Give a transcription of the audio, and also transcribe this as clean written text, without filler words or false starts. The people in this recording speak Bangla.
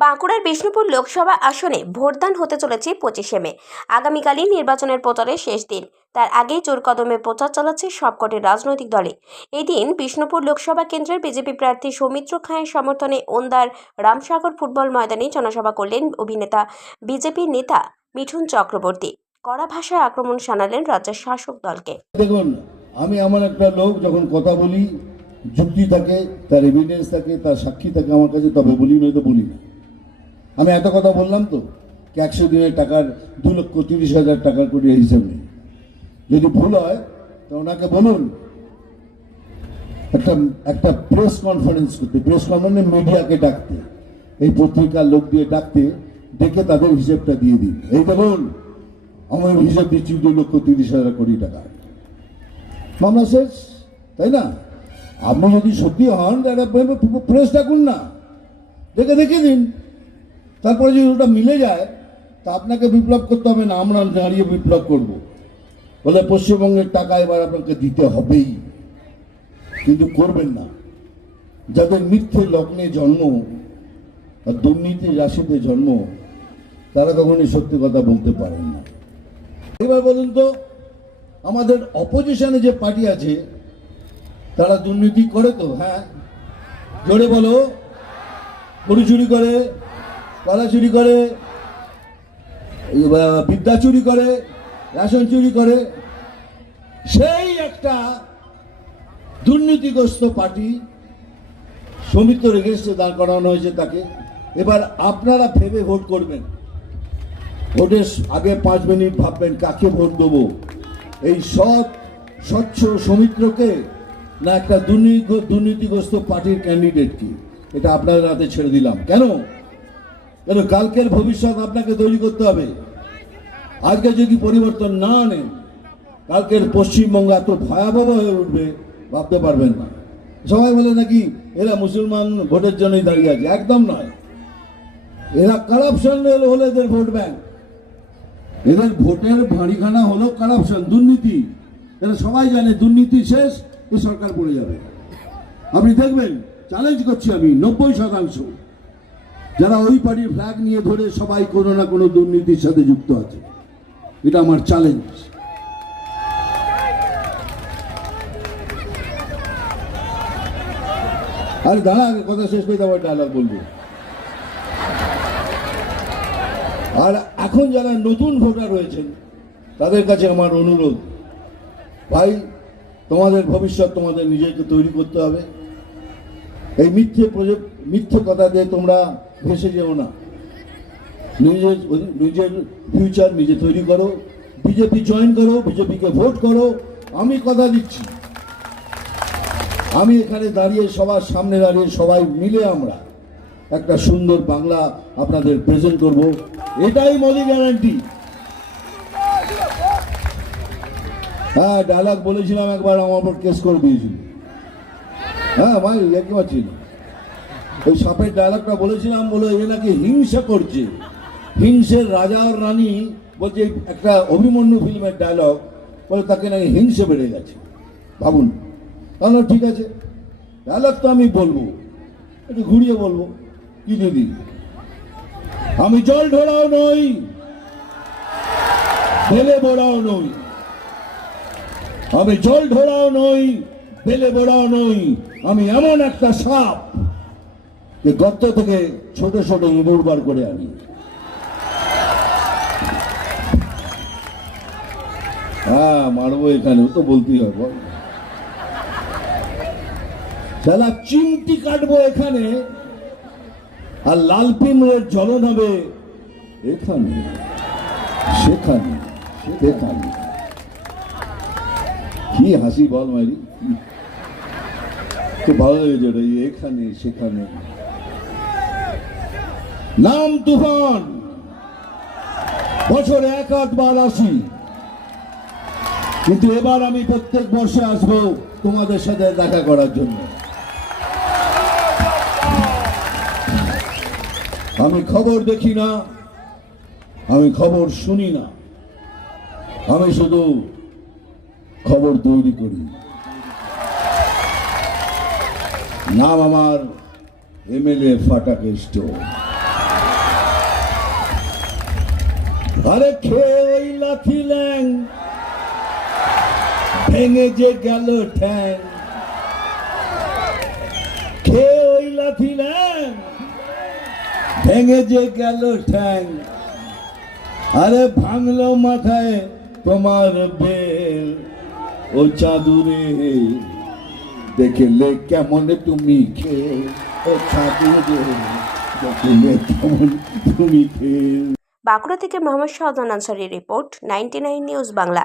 বাঁকুড়ার বিষ্ণুপুর লোকসভা আসনে ভোটদান হতে চলেছে 25শে মে। আগামীকালই নির্বাচনের প্রচারের শেষ দিন। তার আগেই জোরকদমে প্রচার চালাচ্ছে সবকটি রাজনৈতিক দলে। এই দিন বিষ্ণুপুর লোকসভা কেন্দ্রের বিজেপি প্রার্থী সৌমিত্র খাঁয়ের সমর্থনে ওন্দার রামসাগর ফুটবল ময়দানে জনসভা করলেন অভিনেতা বিজেপি নেতা মিঠুন চক্রবর্তী। কড়া ভাষায় আক্রমণ শানালেন রাজ্যের শাসক দলকে। দেখুন, আমি এমন একটা লোক, যখন কথা বলি যুক্তি থাকে, তার এভিডেন্স থাকে, তার সাক্ষী থাকে আমার কাছে, তবে বলি, নয়তো বলি না। আমি এত কথা বললাম তো, 100 দিনের টাকার 2,30,000 টাকার করে হিসেব নেই। যদি ভুল হয় তো ওনাকে বলুন একটা প্রেস কনফারেন্স করতে, প্রেস কনফারেন্স মিডিয়াকে ডাকতে, এই পত্রিকার লোক দিয়ে ডাকতে, ডেকে তাদের হিসেবটা দিয়ে দিন। এই দেখুন, আমার হিসাব দিচ্ছি 2,30,000 কোটি টাকা, মামলা শেষ, তাই না? আপনি যদি সত্যি হন প্রেস ডাকুন না, দেখে দিন। তারপরে যদি ওটা মিলে যায় তা আপনাকে বিপ্লব করতে হবে না, আমরা দাঁড়িয়ে বিপ্লব করব। বলে পশ্চিমবঙ্গের টাকা এবার আপনাকে দিতে হবেই, কিন্তু করবেন না। যাদের মিথ্যে লগ্নে জন্ম আর দুর্নীতির রাশিতে জন্ম, তারা কখনই সত্যি কথা বলতে পারেন না। এবার বলুন তো, আমাদের অপোজিশনে যে পার্টি আছে তারা দুর্নীতি করে তো? হ্যাঁ, জোরে বলো। গরু চুরি করে, কলা চুরি করে, বিদ্যা চুরি করে, রেশন চুরি করে। সেই একটা দুর্নীতিগ্রস্ত পার্টি সৌমিত্র রেগেস্টে দাঁড় করানো হয়েছে তাকে। এবার আপনারা ভেবে ভোট করবেন। ভোটের আগে 5 মিনিট ভাববেন কাকে ভোট দেবো, এই স্বচ্ছ সৌমিত্রকে না একটা দুর্নীতিগ্রস্ত পার্টির ক্যান্ডিডেটকে। এটা আপনাদের হাতে ছেড়ে দিলাম। কেন? কালকের ভবিষ্যৎ আপনাকে তৈরি করতে হবে। আজকে যদি পরিবর্তন না আনেন, কালকের পশ্চিমবঙ্গ এত ভয়াবহ হয়ে উঠবে ভাবতে পারবেন না। সবাই বলে নাকি এরা মুসলমান ভোটের জন্যই দাঁড়িয়ে আছে, একদম নয়। এরা কারাপশন হলে এদের ভোট ব্যাংক, এদের ভোটের ভাঁড়িখানা হলো কারাপশন, দুর্নীতি। এরা সবাই জানে দুর্নীতি শেষ, এই সরকার পড়ে যাবে। আপনি দেখবেন, চ্যালেঞ্জ করছি আমি, 90% যারা ওই পার্টির ফ্ল্যাগ নিয়ে ধরে সবাই কোনো না কোনো দুর্নীতির সাথে যুক্ত আছে। এটা আমার চ্যালেঞ্জ। আর দাঁড়া, কথা শেষ করে আবার ডায়লগ বলবো। আর এখন যারা নতুন ভোটার রয়েছেন তাদের কাছে আমার অনুরোধ, ভাই, তোমাদের ভবিষ্যৎ তোমাদের নিজেকে তৈরি করতে হবে। এই মিথ্যে কথা দিয়ে তোমরা ভেসে যেও না। নিজের ফিউচার নিজে তৈরি করো। বিজেপি জয়েন করো, বিজেপিকে ভোট করো। আমি কথা দিচ্ছি, আমি এখানে দাঁড়িয়ে সবার সামনে দাঁড়িয়ে সবাই মিলে আমরা একটা সুন্দর বাংলা আপনাদের প্রেজেন্ট করব। এটাই মোদি গ্যারান্টি। হ্যাঁ, ডায়লগ বলেছিলাম একবার, আমার উপর কেস করে দিয়েছিল। হ্যাঁ ভাই, একই পাচ্ছি না। ওই সাপের ডায়লগটা বলেছিলাম, বলে এ নাকি হিংসা করছে। হিংসের রাজা আর রানী বলছে, একটা অভিমন্যু ফিল্মের ডায়লগ, বলে তাকে নাকি হিংসে বেড়ে গেছে। ভাবুন। তাহলে ঠিক আছে, ডায়লগ তো আমি বলবো, একটু ঘুরিয়ে বলবো। কি দিদি, আমি জল ঢোড়াও নই, বেলে বোড়াও নই। আমি জল ঢোড়াও নই, বেলে বোড়াও নই। আমি এমন একটা সাপ যে গর্ত থেকে ছোট ছোট ইঁদুর বার করে আনি। হ্যাঁ, মারবো এখানে, তো বলতেই হয়। বল, সালা চিমটি কাটবো এখানে, আর লালপিনের জ্বলন হবে এখানে, সেখানে, সেখানে। কি হাসি বল মারি, খুব ভালো লেগেছে ওটা, এখানে সেখানে। নাম তুফান, বছরে 1-8 আসি, কিন্তু এবার আমি প্রত্যেক বর্ষে আসবো তোমাদের সাথে দেখা করার জন্য। আমি খবর দেখি না, আমি খবর শুনি না, আমি শুধু খবর তৈরি করি। নাম আমার MLA ফাটাকেষ্ট। আরে খেয়ে ওই লাথি ল্যাং, ভেঙে যে গেল ঠ্যাং, খেয়ে ওই লাথি ল্যাং, ভেঙে যে গেল ঠ্যাং। আরে ভাঙলো মাথায় তোমার বেল, ও চাদুরে দেখলে কেমন তুমি খেয়ে, ও চাদুরে দেখলে কেমন তুমি খেয়ে। বাঁকুড়া থেকে মোহাম্মদ শাহজাহান আনসারীর রিপোর্ট, 99 নিউজ বাংলা।